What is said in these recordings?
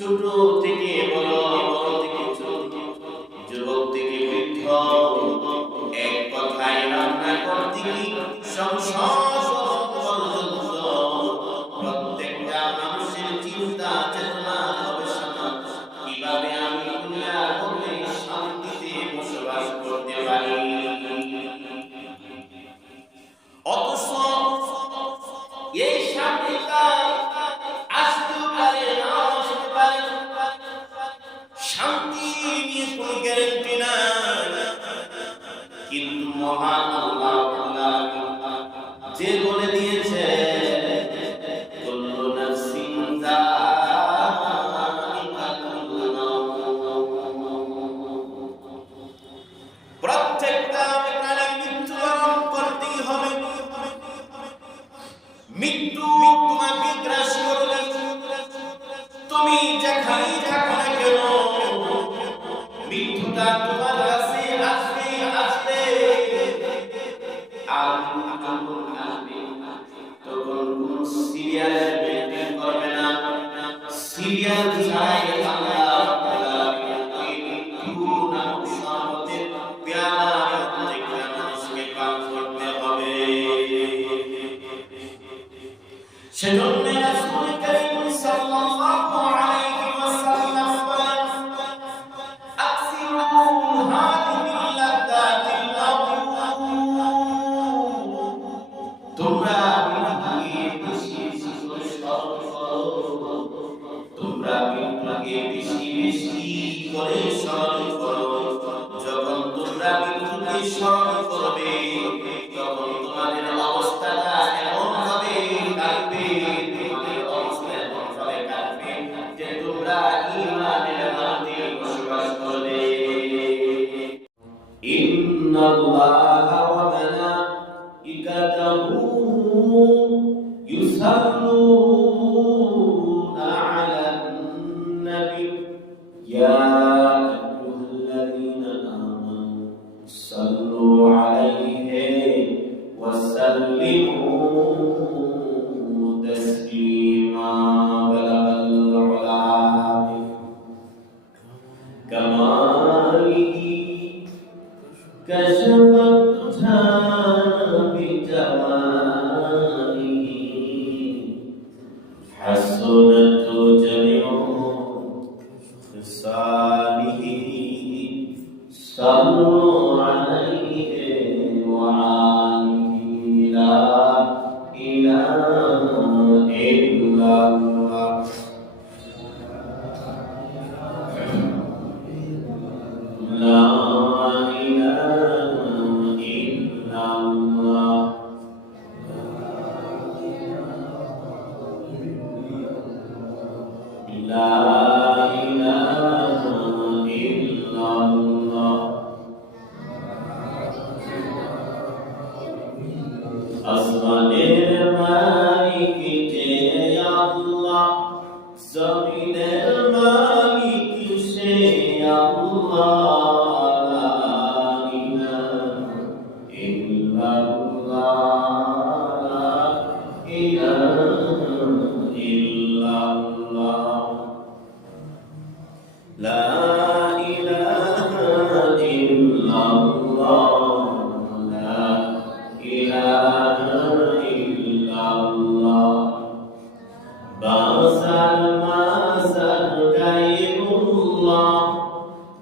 ছোট থেকে বড়, বড় থেকে ছোট, যুবক থেকে বৃদ্ধ, এক কথায় রান্না করতে কি সংসার পর্যন্ত প্রত্যেকটা মানুষের চিন্তা চেতনা গবেষণা কিভাবে আমি দুনিয়ার মধ্যে শান্তিতে বসবাস করতে পারি। অথচ এই শান্তিটা আসতে পারে না আসতে পারে, শান্তি নিয়ে কোনো গ্যারান্টি না। কিন্তু মহান আল্লাহ যে বলে দিয়েছে কুল্লু নাফসিন যায়িকাতুল মাউত, প্রত্যেকটা প্রাণী মৃত্যুবরণ করতেই হবে। মৃত্যু তোমাকে গ্রাস করবে, তুমি যেখানেই থাকো না কেন মৃত্যুটা তোমার কাছে আসবে আসবে। আর যখন আসবে তখন কোন সিরিয়ালের মেনটেন করবে না, সিরিয়াল ছাড়াই আল্লাহ মৃত্যু নামক শরবতের পেয়ালা প্রত্যেকটা মানুষকে পান করতে হবে। সেজন্য রাসূল করিম সাল্লাল্লাহু আলাইহি ওয়াসাল্লাম বলেন আকসিরু হাদিহি লাযাতিল মাউত, তোমরা মৃত্যুকে বেশি বেশি করে স্মরণ করো, তোমরা মৃত্যুকে বেশি বেশি করে স্মরণ করো। যখন তোমরা মৃত্যুকে স্মরণ করবে তখন তোমাদের অবস্থাটা এমন হবে কাটবে, তোমাদের অবস্থা এমন হবে কাটবে যে তোমরা ঈমানের মধ্যে বসবাস করবে। ইন্নাল্লাহা ওয়া মালাইকাতাহু ইউসাল্লুনা আলান নবী ইয়া আইয়ুহাল্লাযীনা আমানু সাল্লু আলাইহি ওয়া সাল্লিমু তাসলিমা। বালাগাল উলা কামালিহি কাশফাত তুজা বিজামালিহি হাসনাত জামিউ খিসালিহি সাল্লু আলাইহি ওয়া আলিহি লা ইলাহা ইল্লাল্লাহ। লা ইলাহা ইল্লাল্লাহ। লা ইলাহা ইল্লাল্লাহ। আসমানের মালিক যে আল্লাহ, জমিনের মালিক সে আল্লাহ। লা ইলাহা ইল্লাল্লাহ, লা ইলাহা ইল্লাল্লাহ। লা ইলাহা ইল্লাল্লাহ, লা ইলাহা ইল্লাল্লাহ। বাসার মাসার গায়রুল্লাহ,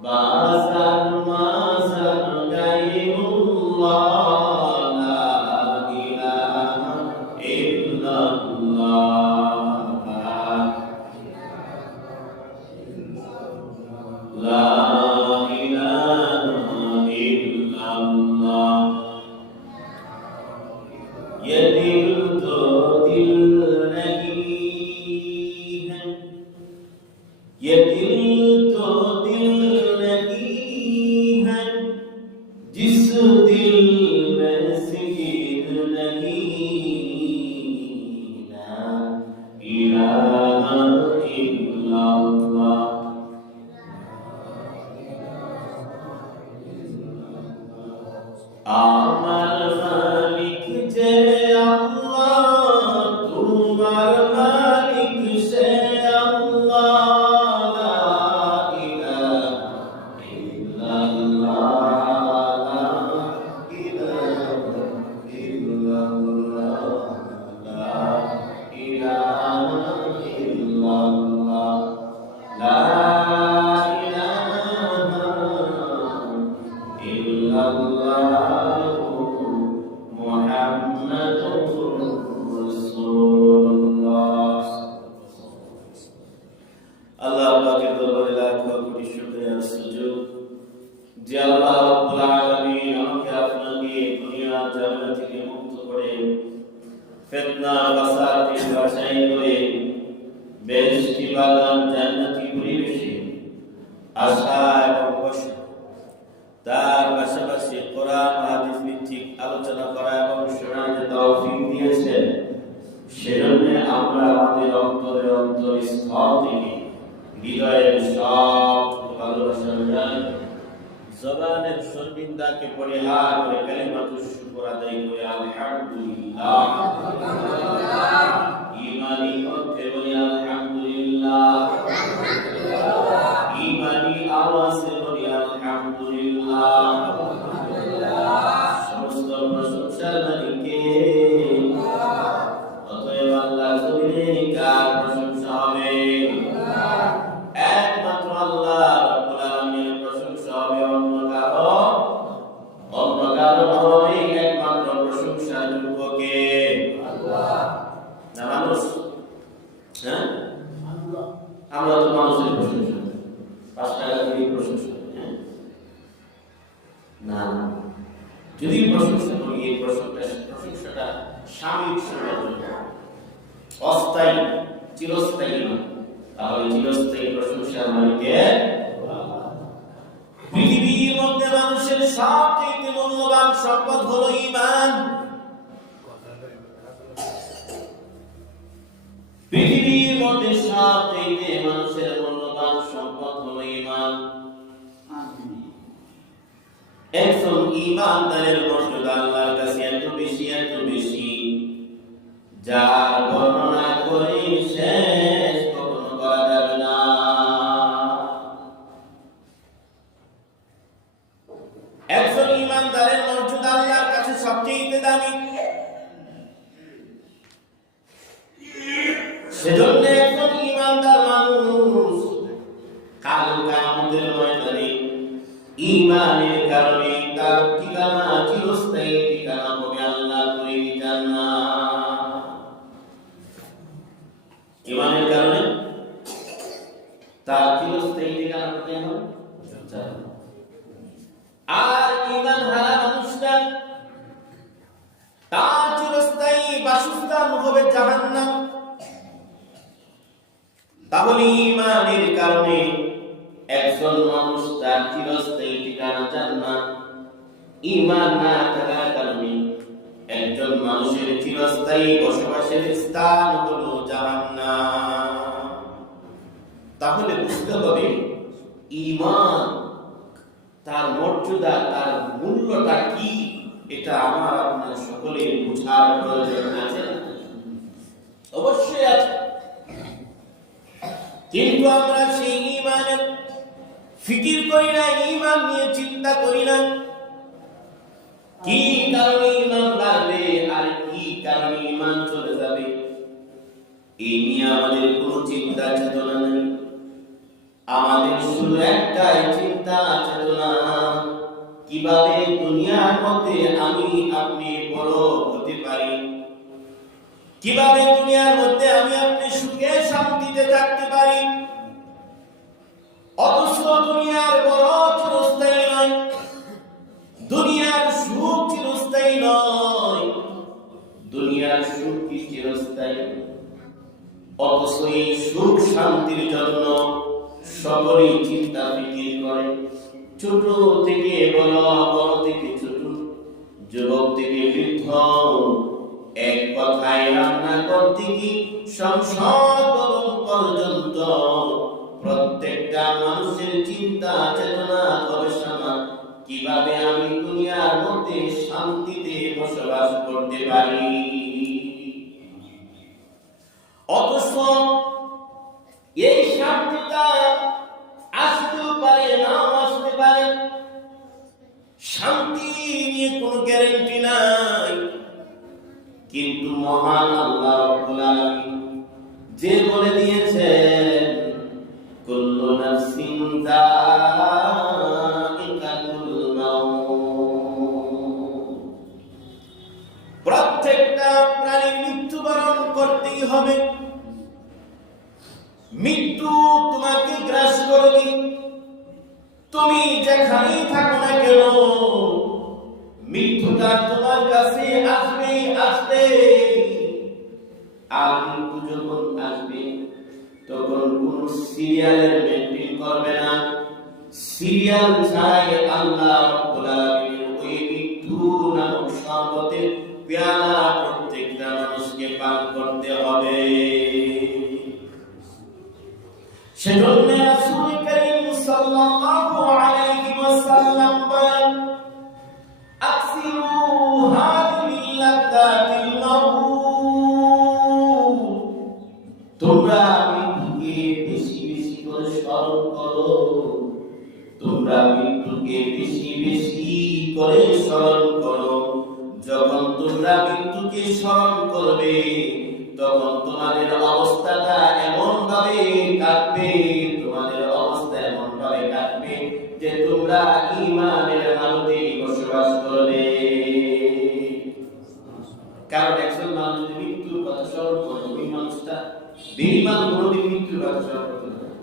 বাসার মাসার গায়রুল্লাহ। লা ইলাহা ইল্লাল্লাহ, লা ইলাহা ইল্লাল্লাহ। ये दिल तो दिल नहीं है, ये दिल तो दिल नहीं है, जिस दिल में जिक्र नहीं। ला इलाहा इल्लल्लाह। আমার মালিক যে আল্লাহ, তোমার মালিক সে আল্লাহ। আল্লাহ পাকের দরবারে লাখো কোটি শুকরিয়া ও সুজুদ যে আল্লাহ রাব্বুল আলামিন আমাকে আপনাকে দুনিয়া জাহান্নাম থেকে মুক্ত করে ফিতনা ফাসাদ থেকে বাঁচাই করে বেহেশতি বাগান জান্নাতি পরিবেশে আশা এবং কষ্ট তার পাশাপাশি কোরআন হাদিস ভিত্তিক আলোচনা করা এবং শোনার যে তৌফিক দিয়েছেন সেজন্য আমরা আমাদের অন্তরের অন্তরস্থল থেকে হৃদয়ের সব ভালোবাসা জানাই জবানের শর্মিন্দাকে পরিহার করে কালিমাতুশ শুকর আদায় করে আলহামদুলিল্লাহ ঈমানি করতে বলি আলহামদুলিল্লাহ ঈমানি আওয়াজে বলি আলহামদুলিল্লাহ সমস্ত প্রশংসার মালিককে অতএব আল্লাহ জমিনে কার প্রশংসা হবে একমাত্র আল্লাহ রাব্বুল আলামিনের প্রশংসা হবে অন্য কারো নয় একমাত্র প্রশংসার যোগ্য কে আল্লাহ না মানুষ হ্যাঁ আমরা তো মানুষের প্রশংসা পাঁচটা গাড়ি প্রশংসা না যদি প্রশংসা করি এই প্রশংসাটা সাময়িক সময়ের জন্য অস্থায়ী চিরস্থায়ী নয় তাহলে চিরস্থায়ী প্রশংসা মালিকে পৃথিবীর মধ্যে মানুষের সবচেয়ে মূল্যবান সম্পদ হলো ঈমান পৃথিবীর মধ্যে সবচেয়ে মানুষের মূল্যবান সম্পদ হলো ঈমান একজন ঈমানদারের মর্যাদা আল্লাহর কাছে এত বেশি যার বর্ণনা করে শেষ কখনো করা যাবে না একজন ঈমানদারের মর্যাদা আল্লাহর কাছে সবচেয়ে দামি সেজন্য একজন ঈমানদার মানুষ কাল কিয়ামতের ময়দানে ঈমানের কারণে তার ঠিকানা চিরস্থায়ী ঠিকানা হবে আল্লাহর তৈরি জান্নাত ঈমানের কারণে তার চিরস্থায়ী ঠিকানা হবে জান্নাত আর ঈমান হারা মানুষটা তার চিরস্থায়ী বাসস্থান হবে জাহান্নাম তাহলে ঈমানের কারণে একজন মানুষ তার চিরস্থায়ী ঠিকানা জান্নাত ঈমান না থাকার কারণে একজন মানুষের চিরস্থায়ী বসবাসের স্থান হলো জাহান্নাম তাহলে বুঝতে হবে ঈমান তার মর্যাদা তার মূল্যটা কি এটা আমার আপনার সকলের বোঝার প্রয়োজন আছে অবশ্যই আছে কিন্তু আমরা সেই ঈমানের ফিকির করি না ঈমান নিয়ে চিন্তা করি না কি কারণে ঈমান বাড়বে আর কি কারণে ঈমান চলে যাবে এই নিয়ে আমাদের কোনো চিন্তা চেতনা নেই আমাদের শুধু একটাই চিন্তা চেতনা কিভাবে দুনিয়ার মধ্যে আমি আপনি বড় হতে পারি কিভাবে দুনিয়ার মধ্যে আমি আপনি সুখে শান্তিতে থাকতে পারি অথচ দুনিয়ার বড় চিরস্থায়ী নয় দুনিয়ার সুখ চিরস্থায়ী নয় দুনিয়ার সুখ কি চিরস্থায়ী অথচ এই সুখ শান্তির জন্য সকলেই চিন্তা ফিকির করে ছোট থেকে বড় বড় থেকে ছোট যুবক থেকে বৃদ্ধ এক কথায় রান্না করতে কি সংসার পর্যন্ত প্রত্যেকটা মানুষের চিন্তা চেতনা গবেষণা কিভাবে আমি দুনিয়ার মধ্যে শান্তিতে বসবাস করতে পারি অথচ এই শান্তিটা আসতেও পারে নাও আসতে পারে শান্তি নিয়ে কোনো গ্যারান্টি নাই কিন্তু মহান আল্লাহ রাব্বুল আলামিন যে বলে দিয়েছেন কুল্লু নাফসিন যায়িকাতুল মাউত প্রত্যেকটা প্রাণী মৃত্যুবরণ করতেই হবে মৃত্যুর তোমাকে গ্রাস করবে। তুমি যেখানেই থাকো না কেন, মৃত্যুটা তোমার কাছে আসবে আসবে। আর মৃত্যু যখন আসবে তখন কোন সিরিয়ালের মেনটেন করবে না। সিরিয়াল ছাড়াই আল্লাহ রাব্বুল আলামিনের ওই মৃত্যু নামক শরবতের পেয়ালা প্রত্যেকটা মানুষকে পান করতে হবে। সেজন্য রাসূল করিম সাল্লাল্লাহু আলাইহি ওয়াসাল্লাম বলেন, আকসিরু হাযিহি লাযাতিল মাউত, তোমরা মৃত্যুকে বেশি বেশি করে স্মরণ করো। তোমরা মৃত্যুকে বেশি বেশি করে স্মরণ করো। যখন তোমরা মৃত্যুকে স্মরণ করবে তখন তোমাদের অবস্থাটা এমন ভাবে কাটবে, তোমাদের অবস্থা এমন ভাবে কাটবে যে তোমরা ঈমানের হালতে বসবাস করবে। কারণ একজন মানুষ যদি মৃত্যুর কথা স্মরণ করে, ওই মানুষটা বেঈমান কোনোদিন মৃত্যুর কথা স্মরণ করতে পারে।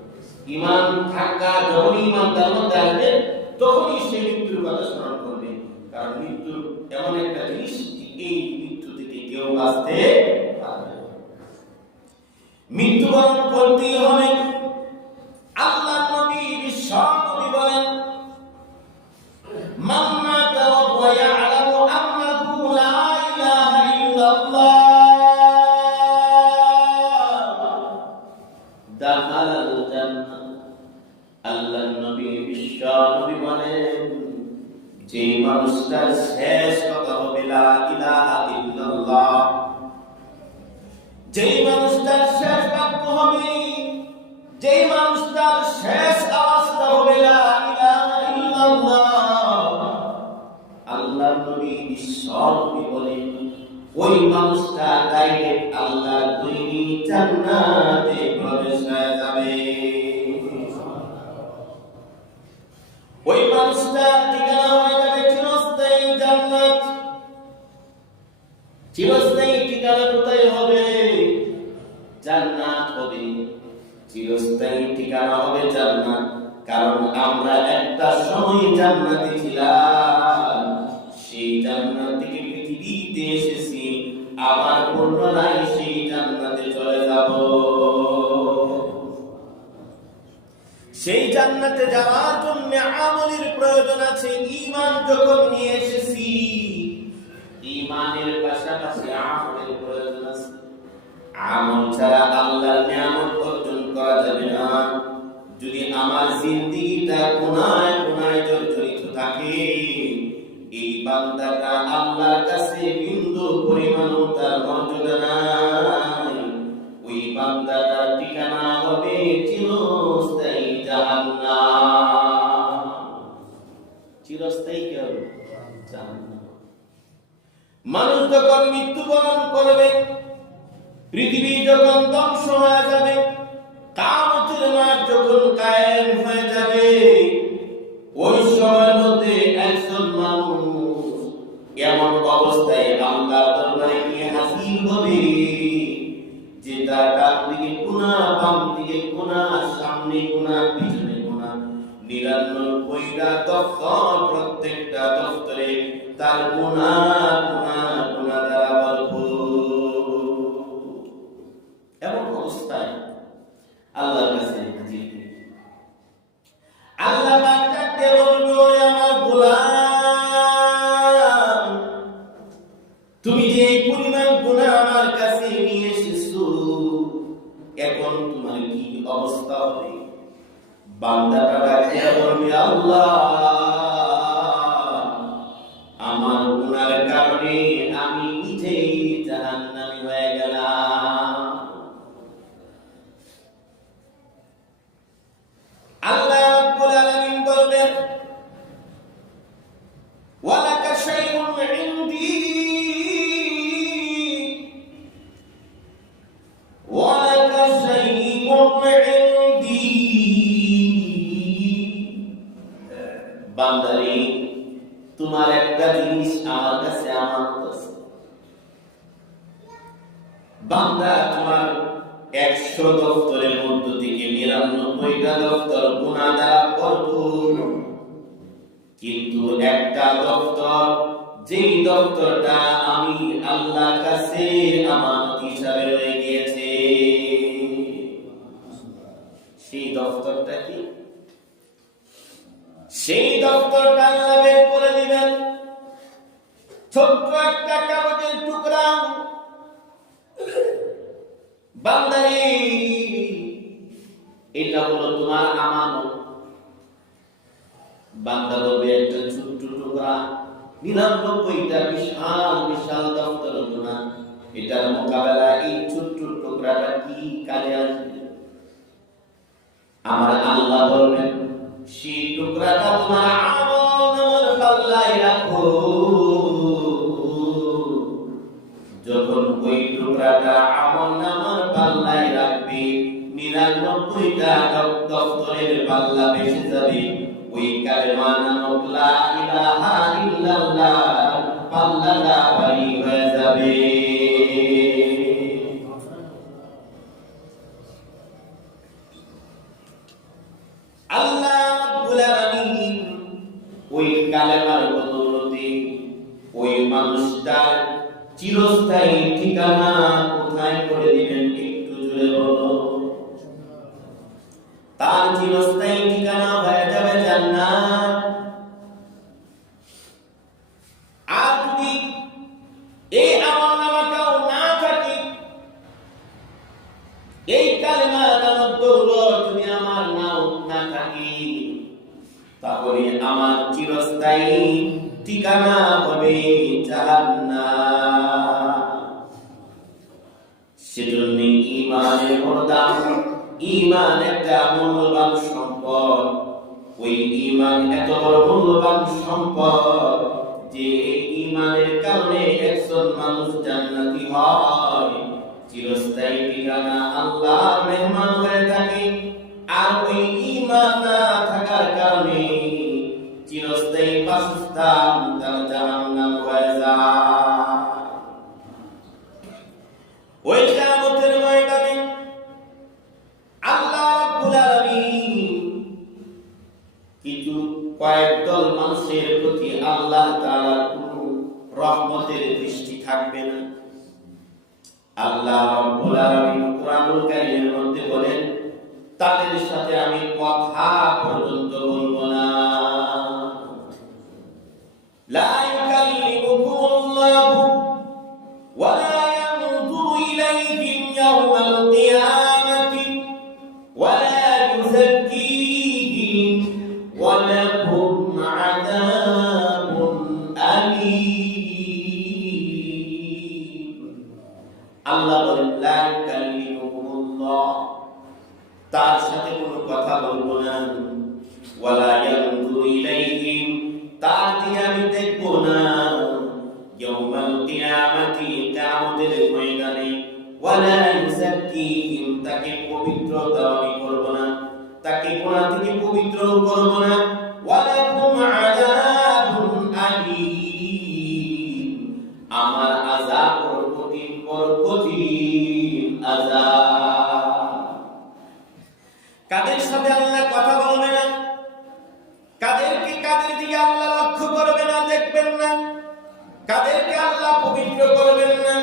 ঈমান থাকা, যখন ঈমান তার মধ্যে আসবে তখনই সে মৃত্যুর কথা স্মরণ করবে। কারণ মৃত্যু এমন একটা জিনিস, এই মৃত্যু থেকে কেউ বাঁচতে পারবে না। মৃত্যুবরণ করতেই হবে। আল্লাহ নবী বিশ্ব নবী বলেন, মান মাতা ওয়া ইয়ালামু আন্নাহু লা ইলাহা ইল্লাল্লাহ দাখালাল জান্নাহ। আল্লাহ নবী বিশ্ব নবী বলেন, যে মানুষটার শেষ কথা হবে লা ইলাহা ইল্লাল্লাহ, যেই মানুষটার শেষ বাক্য হবে, যেই মানুষটার শেষ আওয়াজটা হবে লা ইলাহা ইল্লাল্লাহ, আল্লাহ নবী বিশ্বনবী বলেন ওই মানুষটা ডাইরেক্ট আল্লাহর তৈরি জান্নাতে প্রবেশ হয়ে যাবে। ওই মানুষটা ঠিকানা হয়ে যাবে চিরস্থায়ী জান্নাত। চিরস্থায়ী ঠিকানা কোথায় হবে? জান্নাত হবে। চিরস্থায়ী ঠিকানা হবে জান্নাত। কারণ আমরা একটা সময় জান্নাতে ছিলাম, সেই জান্নাত থেকে পৃথিবীতে এসেছি, আবার পুনরায় সেই জান্নাতে চলে যাব। সেই জান্নাতে যাওয়ার জন্য আমলের প্রয়োজন আছে। ঈমান যখন নিয়ে এসেছি, ঈমানের পাশাপাশি আমলের প্রয়োজন আছে। আমল ছাড়া আল্লাহর নিয়ামত অর্জন করা যাবে না। যদি আমার জিন্দেগিটা গুনাহে গুনাহে জর্জরিত থাকে, এই বান্দাটা আল্লাহর কাছে বিন্দু পরিমাণও তার মর্যাদা নাই। ওই বান্দাটার ঠিকানা হবে চিরস্থায়ী জাহান্নাম। চিরস্থায়ী কি হবে? জাহান্নাম। মানুষ যখন মৃত্যুবরণ করবে, পৃথিবী যখন ধ্বংস হয়ে যাবে, কিয়ামতের মাঠ যখন কায়েম হয়ে যাবে, ওই সময়ের মধ্যে একজন মানুষ এমন অবস্থায় আল্লাহর দরবারে গিয়ে হাজির হবে যে তার ডান দিকে গুনাহ, বাম দিকে গুনাহ, সামনে গুনাহ, পিছনে গুনাহ, 99টা দফতর, প্রত্যেকটা দফতরে তার গুনাহ গুনাহ গুনাহ দ্বারা ভরপুর। এমন অবস্থায় আল্লাহর কাছে হাজির। আল্লাহ বান্দাকে বলবে, ওরে আমার গোলাম, তুমি যে এই পরিমাণ গুনাহ আমার কাছে নিয়ে এসেছো, এখন তোমার কি অবস্থা হবে? বান্দাটা ডাকে বলবে, আল্লাহ, আমার গুনাহের কারণে আমি নিজেই জাহান্নামী হয়ে গেলাম। আল্লাহ রাব্বুল আলামিন বলবেন, ওয়ালাকা শাইউন ইনদি, ওয়ালাকা শাইউন ইনদি। বান্দারে, তোমার একটা জিনিস আমার কাছে আমানত আছে। বান্দা, তোমার 100 দফতরের মধ্য থেকে অন্যদিকে 99টা দপ্তর গুনাহ দ্বারা ভরপুর। কিন্তু একটা দপ্তর, যেই দপ্তরটা আমি আল্লাহর কাছে আমানত হিসাবে রয়ে গিয়েছে, সেই দপ্তরটা কি? সেই দপ্তরটা আল্লাহ বের করে দিবেন। ছোট্ট একটা কাগজের টুকরা, বান্দারে এটা হলো তোমার আমানত। বান্দা বলবে একটা ছোট্ট টুকরা, 99টা বিশাল বিশাল দপ্তর গুনাহ, এটার মোকাবেলা এই ছোট্ট টুকরাটা কি কাজে আসবে? আমার আল্লাহ বলবেন সেই টুকরাটা তোমার আমলের পাল্লায় রাখো। যখন ওই টুকরাটা আমলনামার পাল্লায় রাখবে, 99টা দপ্তরের পাল্লা বেশি যাবে, ওই কালেমা নামক লা ইলাহা ইল্লাল্লাহ পাল্লাটা ভারী হয়ে যাবে। আল্লাহ রাব্বুল আলামিন ওই কালেমার বদৌলতে ওই মানুষটার চিরস্থায়ী ঠিকানা কোথায় করে দিবেন? একটু জোরে বলো। তার চিরস্থায়ী ঠিকানা হয়ে যাবে জান্নাত। আর যদি এই আমলনামাটাও না থাকে, এই কালেমা নামক দৌলত যদি আমার নাও না থাকে, তাহলে আমার চিরস্থায়ী ঠিকানা হবে জাহান্নাম। সেজন্য ঈমানের বড় দাম। ঈমান একটা মূল্যবান সম্পদ। ওই ঈমান এত বড় মূল্যবান সম্পদ যে ঈমানের কারণে একজন মানুষ জান্নাতি হয়, চিরস্থায়ী ঠিকানা আল্লাহর মেহমান হয়ে থাকে। আর ওই ঈমান না থাকার কারণে চিরস্থায়ী বাসস্থান তার জাহান্নাম হয়ে যায়। ওই কিয়ামতের ময়দানে আল্লাহ রাব্বুল আলামিন কিছু কয়েকদল মানুষের প্রতি আল্লাহ তাআলার কোনো রহমতের দৃষ্টি থাকবে না। আল্লাহ রাব্বুল আলামিন কুরআনুল কারীমের মধ্যে বলেন, তাদের সাথে আমি কথা পর্যন্ত বলবো না। লা ইউকাল্লিমুহুমুল্লাহু ওয়া লা ইয়ানজুরু ইলাইহিম ইয়াওমাল কিয়ামাতি ওয়া লা ইউযাক্কিহিম ওয়া লাহুম আযাবুন আলীম। আল্লাহ বলেন, লা ইউকাল্লিমুহুমুল্লাহ, তার সাথে কোনো কথা বলবো না। ওয়ালা ইয়ানজুরু ইলাইহিম, তার দিকে আমি দেখবো না। ইয়াউমাল কিয়ামাতি, কিয়ামতের ময়দানে। ওয়ালা ইউযাক্কিহিম, তাকে পবিত্রতা আমি করব না, তাকে গুনাহ থেকে পবিত্র করব না। ওয়ালাহুম আযাবুন আলীম, আমার আযাব বড় কঠিন আযাব। কাদের সাথে আল্লাহ কথা বলবে না, কাদেরকে কাদের দিকে আল্লাহ লক্ষ্য করবে না, দেখবেন না, কাদেরকে আল্লাহ পবিত্র করবেন না।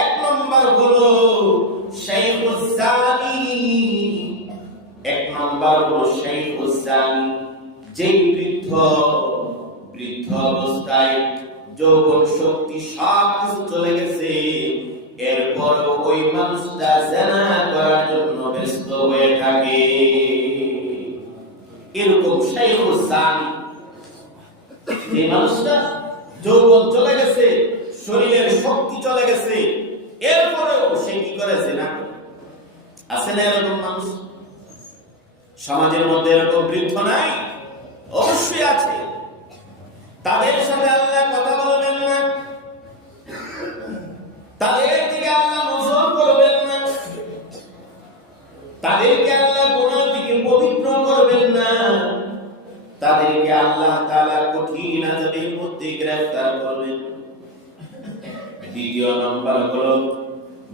এক নম্বর হলো শাইখুজ জানি। এক নম্বর হলো শাইখুজ জানি, যেই বৃদ্ধ অবস্থায় যৌবন শক্তি সব কিছু চলে গেছে, এরপর ওই মানুষটা জিনা করার জন্য ব্যস্ত হয়ে থাকে। এরকম শাইখুজ জানি, যে মানুষটা যৌবন চলে গেছে, শরীরের শক্তি চলে গেছে, এরপরেও সে কি করে? জিনা করে। আছে না এরকম মানুষ? সমাজের মধ্যে এরকম বৃদ্ধ নাই? অবশ্যই আছে। তাদের সাথে আল্লাহ কথা বলবেন না, তাদের দিকে আল্লাহ নজর করবেন না, তাদেরকে আল্লাহ গুনাহ থেকে পবিত্র করবেন না, তাদেরকে আল্লাহ তাআলা কঠিন আযাবের মধ্যে গ্রেফতার করবেন। দ্বিতীয় নম্বর হলো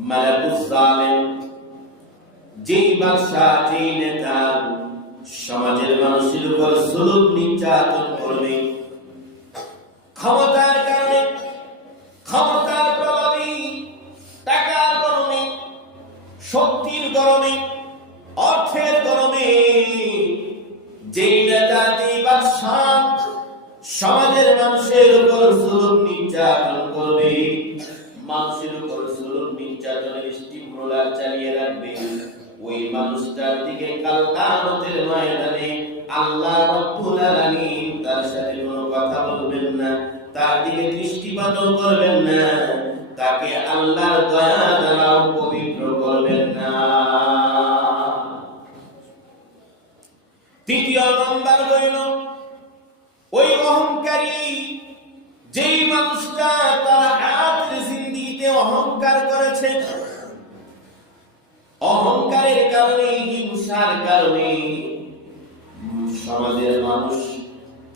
মালাকুস জালিম, যেই বাদশা, যেই নেতা সমাজের মানুষের উপর জুলুম নির্যাতন করবে, ক্ষমতার কারণে, ক্ষমতার প্রভাবে, টাকার গরমে, শক্তির গরমে, অর্থের গরমে যেই নেতা, যেই বাদশা সমাজের মানুষের উপর জুলুম নির্যাতন করবে, মানুষের উপর জুলুম নির্যাতনের স্টিমুলার চালিয়ে রাখবে, ওই মানুষটার দিকে কাল কিয়ামতের ময়দানে আল্লাহ রাব্বুল আলামিন তার সাথে কোনো কথা বলবেন না, তার দিকে দৃষ্টিপাতও করবেন না, তাকে আল্লাহর দয়া দ্বারাও পবিত্র করবেন না। তৃতীয় নম্বর হইল ওই অহংকারী, যেই মানুষটা তার হায়াতের জিন্দেগিতে অহংকার করেছে, অহংকারের কারণে, হিংসার কারণে সমাজের মানুষ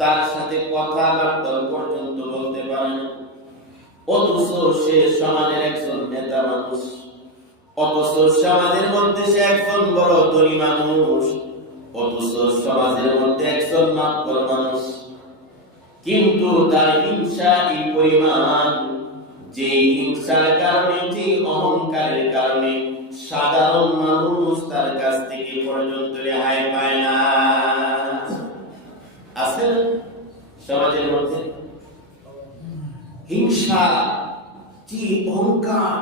তার সাথে কথাবার্তা পর্যন্ত বলতে পারে না, অথচ সে সমাজের একজন নেতা মানুষ, অথচ সমাজের মধ্যে সে একজন বড় ধনী মানুষ, অথচ সমাজের মধ্যে একজন মাতবর মানুষ, কিন্তু তার হিংসা এই পরিমাণ, যে হিংসার কারণে, যে অহংকারের কারণে সাধারণ মানুষ তার কাছ থেকে পর্যন্ত রেহাই পায় না। আছে না সমাজের মধ্যে হিংসা, যে অহংকার,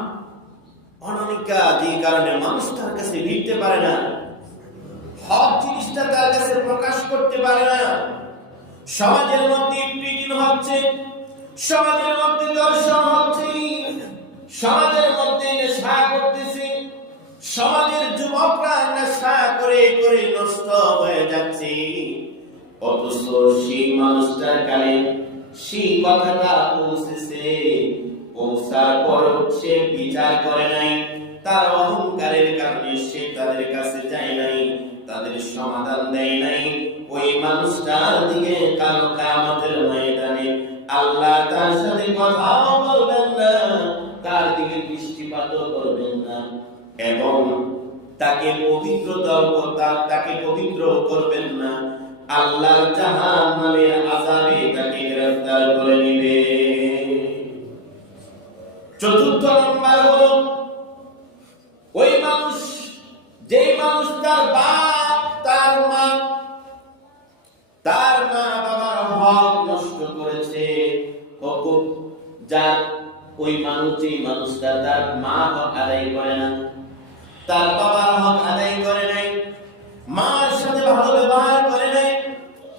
অনামিকা, যে কারণে মানুষ তার কাছে ভিড়তে পারে না, হক জিনিসটা তার কাছে প্রকাশ করতে পারে না। সমাজের মধ্যে ইফতিজিন হচ্ছে, সমাজের মধ্যে দর্শন হচ্ছে, সমাজের মধ্যে নেশা করতেছে, সমাজের যুবকরা নেশা করে করে নষ্ট হয়ে যাচ্ছে, অথচ সেই মানুষটার কানে সেই কথাটা পৌঁছেছে, পৌঁছার পর সে বিচার করে নাই, তার অহংকারের কারণে সে তাদের কাছে যায় নাই, তাদের সমাধান দেয় নাই। ওই মানুষটার দিকে কাল কিয়ামতের ময়দানে আল্লাহ তার সাথে কথাও বলবেন না, তার দিকে দৃষ্টিপাতও করবেন না, এবং তাকে পবিত্র করবেন না। আল্লাহর জাহান্নামের আযাবে তাকে গ্রেফতার করে নেবে। চতুর্থ নম্বর হলো ওই মানুষ, যেই মানুষ তার বাপ, তার মা বাবার হক নষ্ট করেছে, হকুক, যার ওই মানুষ, যেই মানুষটা তার মা হক আদায় করে না, তার বাবার হক আদায় করে নাই, মার সাথে ভালো ব্যবহার করে নাই,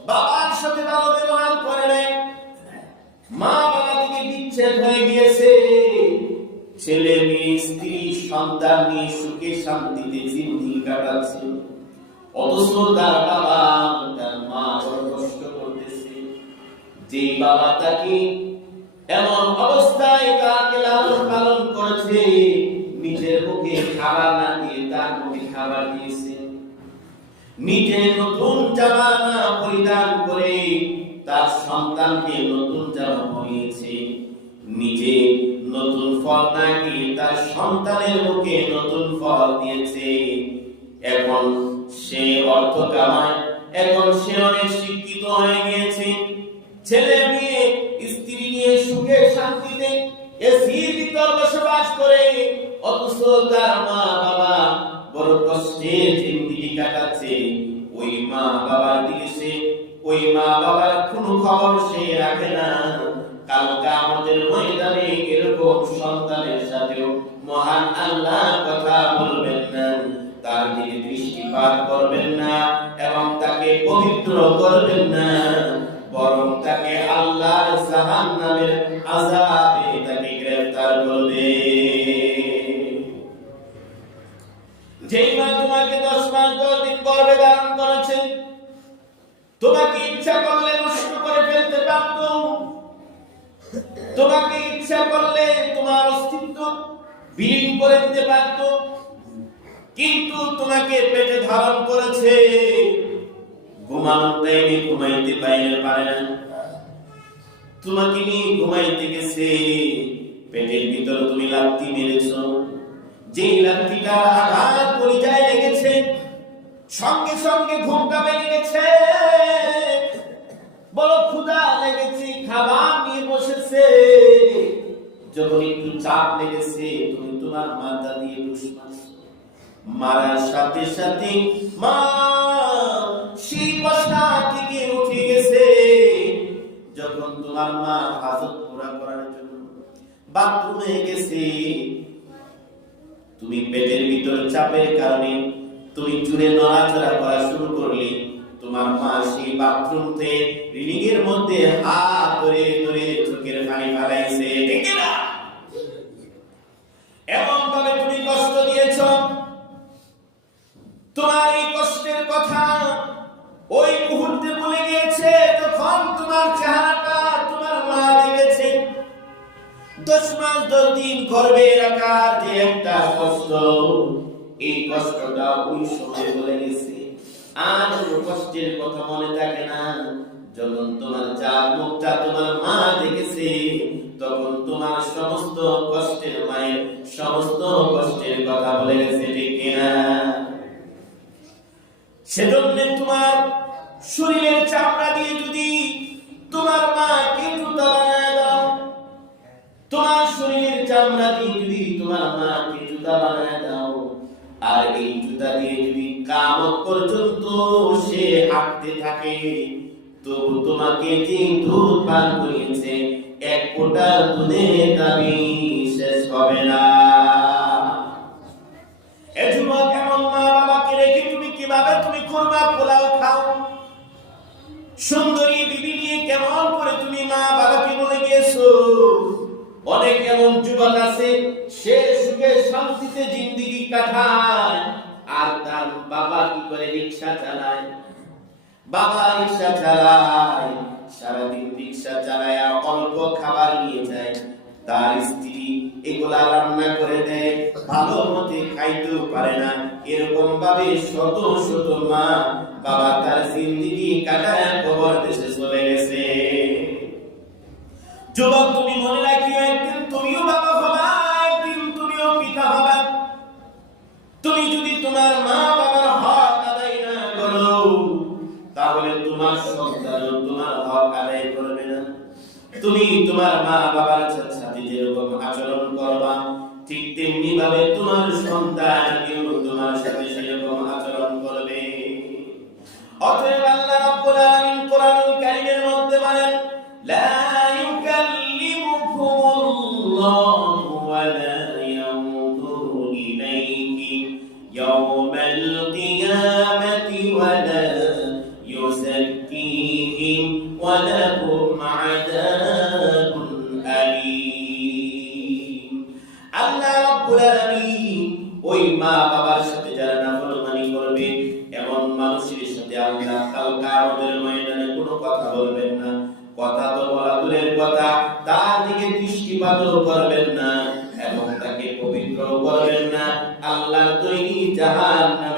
বাবার সাথে ভালো ব্যবহার করে নাই, মা বাবা থেকে বিচ্ছেদ হয়ে গিয়েছে, ছেলে মেয়ে স্ত্রী সন্তান নিয়ে সুখে শান্তিতে জিন্দেগি কাটাচ্ছে, অথচ তার বাবা, তার মা বড় কষ্ট করতেছে। যে বাবা তাকে এমন অবস্থায় তাকে লালন পালন করেছে, নিজের মুখে খাবার না দিয়ে তার মুখে খাবার দিয়েছে, নিজে নতুন জামা না পরিধান করে তার সন্তানকে নতুন জামা পরিয়েছে, নিজে নতুন ফল না খেয়ে তার সন্তানের মুখে নতুন ফল দিয়েছে, এখন সে অর্থ কামায়, এখন সে অনেক শিক্ষিত হয়ে গিয়েছে, ছেলে মেয়ে স্ত্রী নিয়ে সুখে শান্তিতে এসির ভিতর বসবাস করে, অথচ তার মা বাবা বড় কষ্টে জিন্দেগি কাটাচ্ছে। ওই মা বাবার দিকে সে, ওই মা বাবার কোনো খবর সে রাখে না। কাল কিয়ামতের ময়দানে এরকম সন্তানের সাথেও মহান আল্লাহ কথা বলবেন না, তার দিকে দৃষ্টিপাত করবেন না, এবং তাকে পবিত্র করবেন না, বরং তাকে আল্লাহর জাহান্নামের আযাবে তাকে গ্রেফতার করবে। যেই মা তোমাকে 10 মাস 10 দিন গর্ভে ধারণ করেছে, তোমাকে ইচ্ছা করলে নষ্ট করে ফেলতে পারত, তোমাকে ইচ্ছা করলে তোমার অস্তিত্ব বিলীন করে দিতে পারত, কিন্তু তোমাকে পেটে ধারণ করেছে, ঘুমানোর টাইমে ঘুমাইতে পারে না, তোমাকে নিয়ে ঘুমাইতে গেছে, পেটের ভিতর তুমি লাথি মেরেছো, যেই লাথিটা আঘাত কলিজায় লেগেছে, সঙ্গে সঙ্গে ঘুমটা ভেঙে গেছে, বড় ক্ষুধা লেগেছে, খাবার নিয়ে বসেছে। যখন একটু চাপ লেগেছে, তুমি তোমার মাথা দিয়ে ঘুষ মারছো। মারার সাথে সাথে মা সেই বসা থেকে উঠে গেছে। যখন তোমার মা হাজত পুরা করার জন্য বাথরুমে গেছে, তুমি পেটের ভিতর চাপের কারণে তুমি জুড়ে নড়াচড়া করা শুরু করলে, তোমার মা সেই বাথরুম থেকে রিলিং এর মধ্যে হাত ধরে ধরে চোখের পানি ফেলাইছে। ঠিক না? এমন ভাবে তুমি কষ্ট দিয়েছ, তোমার এই কষ্টের কথা ওই মুহূর্তে ভুলে গিয়েছে। যখন তোমার চেহারাটা তোমার মা দেখেছে, 10 মাস 10 দিন গর্ভে রাখার যে একটা কষ্ট, এই কষ্টটা ওই সময় ভুলে গেছে। আর ওই কষ্টের কথা মনে থাকে না। যখন তোমার চার মুখটা তোমার মা দেখেছে, তখন তোমার সমস্ত কষ্টের মায়ের সমস্ত কষ্টের কথা বলে গেছে। ঠিক কিনা? সেজন্য তোমার শরীরের চামড়া দিয়ে যদি তোমার মাকে জুতা বানায় দাও, তোমার শরীরের চামড়া দিয়ে যদি তোমার মাকে জুতা বানায় দাও, আর এই জুতা দিয়ে যদি কিয়ামত পর্যন্ত সে হাঁটতে থাকে, তো তোমাকে যে দুধ পান করিয়েছে, এক ফোঁটা দুধের দাবি শেষ হবে না। এ যুবক, এমন মা বাবাকে রেখে তুমি কিভাবে তুমি কুরমা পোলাও খাও? সুন্দরী বিবি নিয়ে কেমন করে তুমি মা বাবাকে বলে গিয়েছো? অনেক এমন যুবক আছে, সে সুখে শান্তিতে জিন্দেগি কাটায়, আর তার বাবা কি করে রিকশা চালায়। বাবা রিকশা চালায়, সারাদিন রিকশা চালায়, অল্প খাবার নিয়ে যায়। তার স্ত্রী এগুলা রান্না করে দেয়, ভালো মতে খাইতেও পারে না। এরকম ভাবে শত শত মা বাবা তার জিন্দেগি কাটায় কবর দেশে চলে গেছে। যুবক, তুমি মনে রাখিও, একদিন তুমিও বাবা হবা, একদিন তুমিও পিতা হবা। তুমি যদি তোমার মা বাবার হক আদায় না করো, তাহলে তোমার সন্তান তোমার হক আদায় করবে না। তুমি তোমার মা বাবার সাথে যেরকম আচরণ করবা, ঠিক তেমনি ভাবে তোমার সন্তান তোমার সাথে সেরকম আচরণ করবে। অতএব আল্লাহ রাব্বুল আলামিন কোরআনুল কারীমের মধ্যে বলেন, লা ইউকাল্লিমুহুমুল্লাহু ওয়া লা ইয়ানজুরু ইলাইহিম ইয়াওমাল কিয়ামাতি ওয়া লা ইউযাক্কিহিম ওয়া লাহুম আযাবুন আলীম। আল্লাহ রাব্বুল আলামিন ওই মা বাবার সাথে যারা নাফরমানি করবে, এমন মানুষের সাথে আল্লাহ কাল কিয়ামতের ময়দানে কোনো কথা বলবেন না। কথা তো বলা দূরের কথা, তার দিকে দৃষ্টিপাতও করবেন না এবং তাকে পবিত্র করবেন না। আল্লাহর তৈরি জাহান্নাম